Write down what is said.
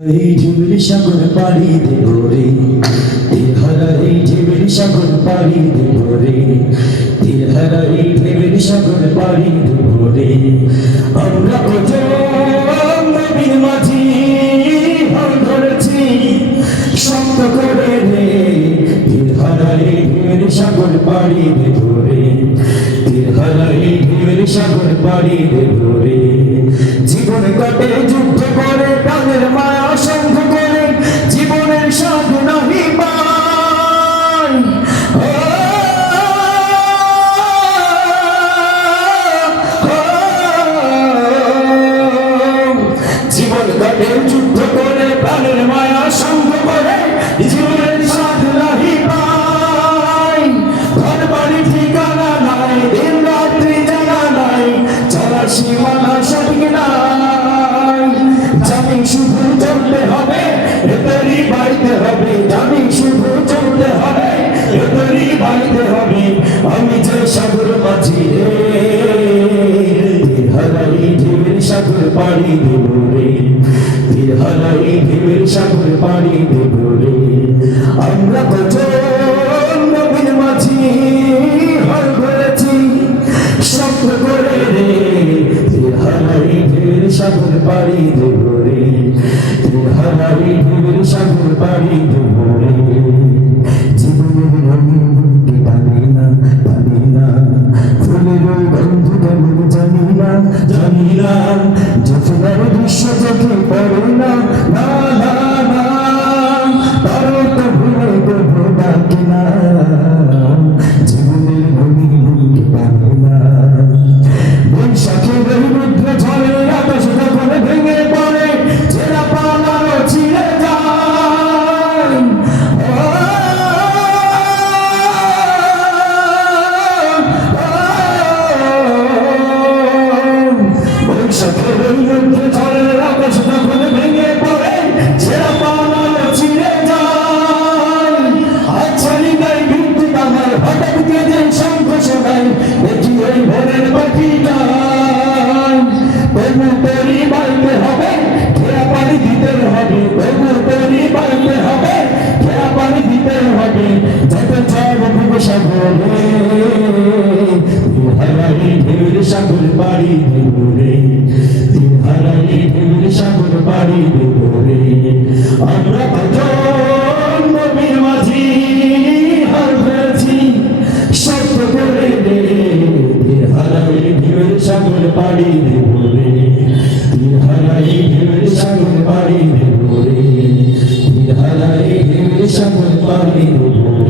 এই ঢেউয়ের সাগর পাড়ি দেব রে, তিলহারা এই ঢেউয়ের সাগর পাড়ি দেব রে, তিলহারা এই ঢেউয়ের সাগর পাড়ি দেব রে। আমরা কত নবীর মাঝি হাল ধরেছি শক্ত করে রে, তিলহারা এই ঢেউয়ের সাগর পাড়ি দেব রে, তিলহারা এই ঢেউয়ের সাগর পাড়ি দেব রে। জীবন কাটে যুদ্ধ করে প্রাণের মায়া সঙ্গ করে, জীবনের স্বাদ নাহি পাই। জীবন কাটে যুদ্ধ করে প্রাণের মায়া সঙ্গ করে, জীবনের স্বাদ নাহি পাই। ঘর বাড়ি ঠিকানা নাই, দিন রাত্রি জানা নাই, চলার সীমানা সঠিক নাই। জানি শুধু চলতে হবে, এতরি বাড়িতে হবে, জানি শুধু চলতে হবে, এতরি বাড়িতে হবে। আমি যে সাগর মাঝি রে, তিলহারাই ঢেউয়ের সাগর পাড়ি দেব রে, তিলহারাই ঢেউয়ের সাগর পাড়ি দেব রে। আমরা কত নবীর মাঝি হাল ধরেছি শক্ত করে রে, তিলহারাই ঢেউয়ের সাগর পাড়ি দেব রে, তিলহারাই ঢেউয়ের সাগর পাড়ি দেব রে। জীবনের রঙকে টানি না টানি না, ফুলের গন্ধ কেমন জানি না জানি না, যতবার দৃশ্য চোখে পড়ে না না না না, তারও তো ভুলে দেব ডাকে না। জীবনের রঙকে টানি না, বৈশাখের রুদ্র ঝড়ে আকাশ যখন ভেঙে পড়ে, ছেঁড়া পালানো ছিঁড়ে যায়। বৈশাখের রুদ্র ঝড়ে আকাশ যখন ভেঙে পড়ে, ছেঁড়া পালানো ছিঁড়ে যায়। আচ্ছানি গাই বিদ্যুৎ আমার হঠাৎ কেঁদে শঙ্খ শোনায়, দেখি ওই ভোরের পাখিটা। তবু তরি বাড়তে হবে, খেয়া পানি দিতে হবে, তবু তরি বাড়তে হবে, খেয়া পানি দিতে হবে। যত চাইব ভুব সাগরে, তিলহারাই ঢেউয়ের সাগর পাড়ি দেব রে, তিলহারাই ঢেউয়ের সাগর পাড়ি দেব রে। আমরা কত নবীর মাঝি হাল ধরেছি শক্ত করে রে, তিলহারাই ঢেউয়ের সাগর পাড়ি দেব রে, তিলহারাই ঢেউয়ের সাগর পাড়ি দেব রে, তিলহারাই ঢেউয়ের সাগর পাড়ি দেব রে।